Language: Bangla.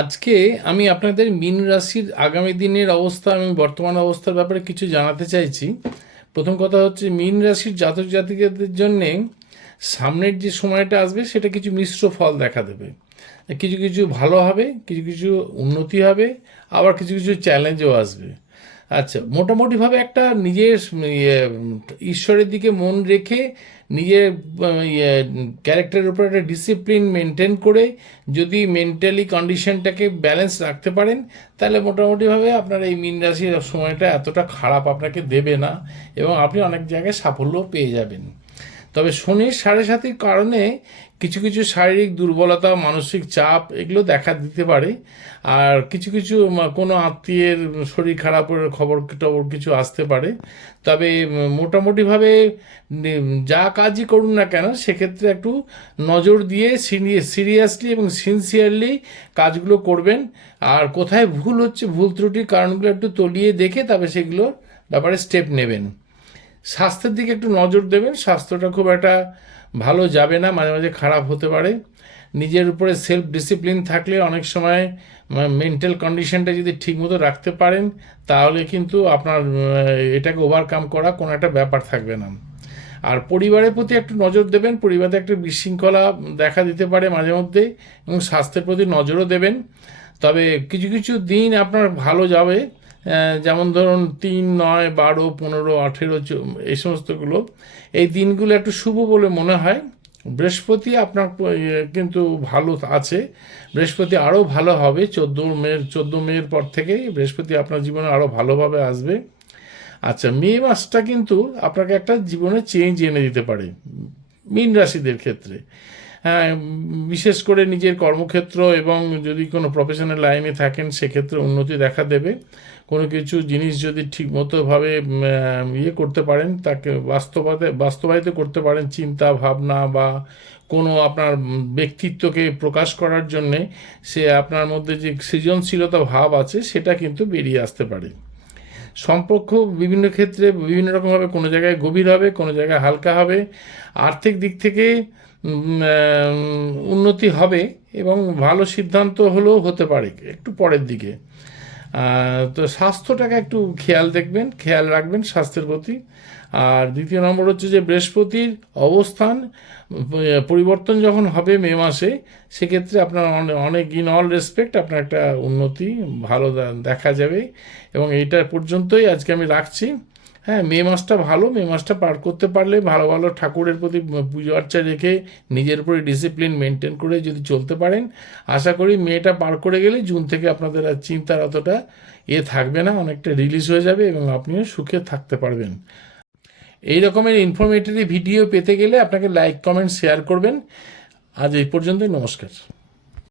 আজকে আমি আপনাদের মীন রাশির আগামী দিনের অবস্থা এবং বর্তমান অবস্থার ব্যাপারে কিছু জানাতে চাইছি। প্রথম কথা হচ্ছে, মীন রাশির জাতক জাতিকাদের জন্যে সামনের যে সময়টা আসবে সেটা কিছু মিশ্র ফল দেখা দেবে। কিছু কিছু ভালো হবে, কিছু কিছু উন্নতি হবে, আবার কিছু কিছু চ্যালেঞ্জও আসবে। আচ্ছা, মোটামুটিভাবে একটা নিজের ঈশ্বরের দিকে মন রেখে নিজের ক্যারেক্টারের উপর একটা ডিসিপ্লিন মেনটেন করে যদি মেন্টালি কন্ডিশনটাকে ব্যালেন্স রাখতে পারেন, তাহলে মোটামুটিভাবে আপনার এই মীন রাশির সময়টা এতটা খারাপ আপনাকে দেবে না এবং আপনি অনেক জায়গায় সাফল্যও পেয়ে যাবেন। তবে শনির 7.5-এর কারণে কিছু কিছু শারীরিক দুর্বলতা, মানসিক চাপ এগুলো দেখা দিতে পারে। আর কিছু কিছু কোনো আত্মীয়ের শরীর খারাপের খবর টবর কিছু আসতে পারে। তবে মোটামুটিভাবে যা কাজই করুন না কেন, সেক্ষেত্রে একটু নজর দিয়ে সিরিয়াসলি এবং সিনসিয়ারলি কাজগুলো করবেন। আর কোথায় ভুল হচ্ছে, ভুল ত্রুটির কারণগুলো একটু তলিয়ে দেখে তবে সেগুলোর ব্যাপারে স্টেপ নেবেন। স্বাস্থ্যের দিকে একটু নজর দেবেন। স্বাস্থ্যটা খুব একটা ভালো যাবে না, মাঝে মাঝে খারাপ হতে পারে। নিজের উপরে সেলফ ডিসিপ্লিন থাকলে অনেক সময় মেন্টাল কন্ডিশনটা যদি ঠিকমতো রাখতে পারেন, তাহলে কিন্তু আপনার এটাকে ওভারকাম করা কোনো একটা ব্যাপার থাকবে না। আর পরিবারের প্রতি একটু নজর দেবেন। পরিবারে একটা বিশৃঙ্খলা দেখা দিতে পারে মাঝে মধ্যে, এবং স্বাস্থ্যের প্রতি নজরও দেবেন। তবে কিছু কিছু দিন আপনার ভালো যাবে, যেমন ধরুন 3, 9, 12, 15, 18 এই সমস্তগুলো, এই দিনগুলো একটু শুভ বলে মনে হয়। বৃহস্পতি আপনার কিন্তু ভালো আছে। বৃহস্পতি আরও ভালো হবে 14 মের পর থেকে বৃহস্পতি আপনার জীবনে আরও ভালোভাবে আসবে। আচ্ছা, মে মাসটা কিন্তু আপনাকে একটা জীবনে চেঞ্জ এনে দিতে পারে মীন রাশিদের ক্ষেত্রে। হ্যাঁ, বিশেষ করে নিজের কর্মক্ষেত্র এবং যদি কোনো প্রফেশনাল লাইনে থাকেন সেক্ষেত্রে উন্নতি দেখা দেবে। কোনো কিছু জিনিস যদি ঠিকমতোভাবে করতে পারেন, তাকে বাস্তবায়িত করতে পারেন, চিন্তা ভাবনা বা কোনো আপনার ব্যক্তিত্বকে প্রকাশ করার জন্যে, সে আপনার মধ্যে যে সৃজনশীলতা ভাব আছে সেটা কিন্তু বেরিয়ে আসতে পারে। সম্পর্ক বিভিন্ন ক্ষেত্রে বিভিন্ন রকমভাবে, কোনো জায়গায় গভীর হবে, কোনো জায়গায় হালকা হবে। আর্থিক দিক থেকে উন্নতি হবে এবং ভালো সিদ্ধান্ত হলেও হতে পারে একটু পরের দিকে। তো স্বাস্থ্যটাকে একটু খেয়াল রাখবেন স্বাস্থ্যের প্রতি। আর দ্বিতীয় নম্বর হচ্ছে যে বৃহস্পতির অবস্থান পরিবর্তন যখন হবে মে মাসে, সেক্ষেত্রে আপনার অনেক ইন অল রেসপেক্ট আপনার একটা উন্নতি ভালো দেখা যাবে। এবং এইটা পর্যন্তই আজকে আমি রাখছি। হ্যাঁ, মে মাসটা ভালো। মে মাসটা পার করতে পারলে ভালো ভালো ঠাকুরের প্রতি পুজো আর্চা রেখে নিজের উপরে ডিসিপ্লিন মেনটেন করে যদি চলতে পারেন, আশা করি মেটা পার করে গেলে জুন থেকে আপনাদের আর চিন্তার অতটা থাকবে না, অনেকটা রিলিজ হয়ে যাবে এবং আপনিও সুখে থাকতে পারবেন। এই রকমের ইনফরমেটিভ ভিডিও পেতে গেলে আপনাকে লাইক, কমেন্ট, শেয়ার করবেন। আজ এই পর্যন্তই, নমস্কার।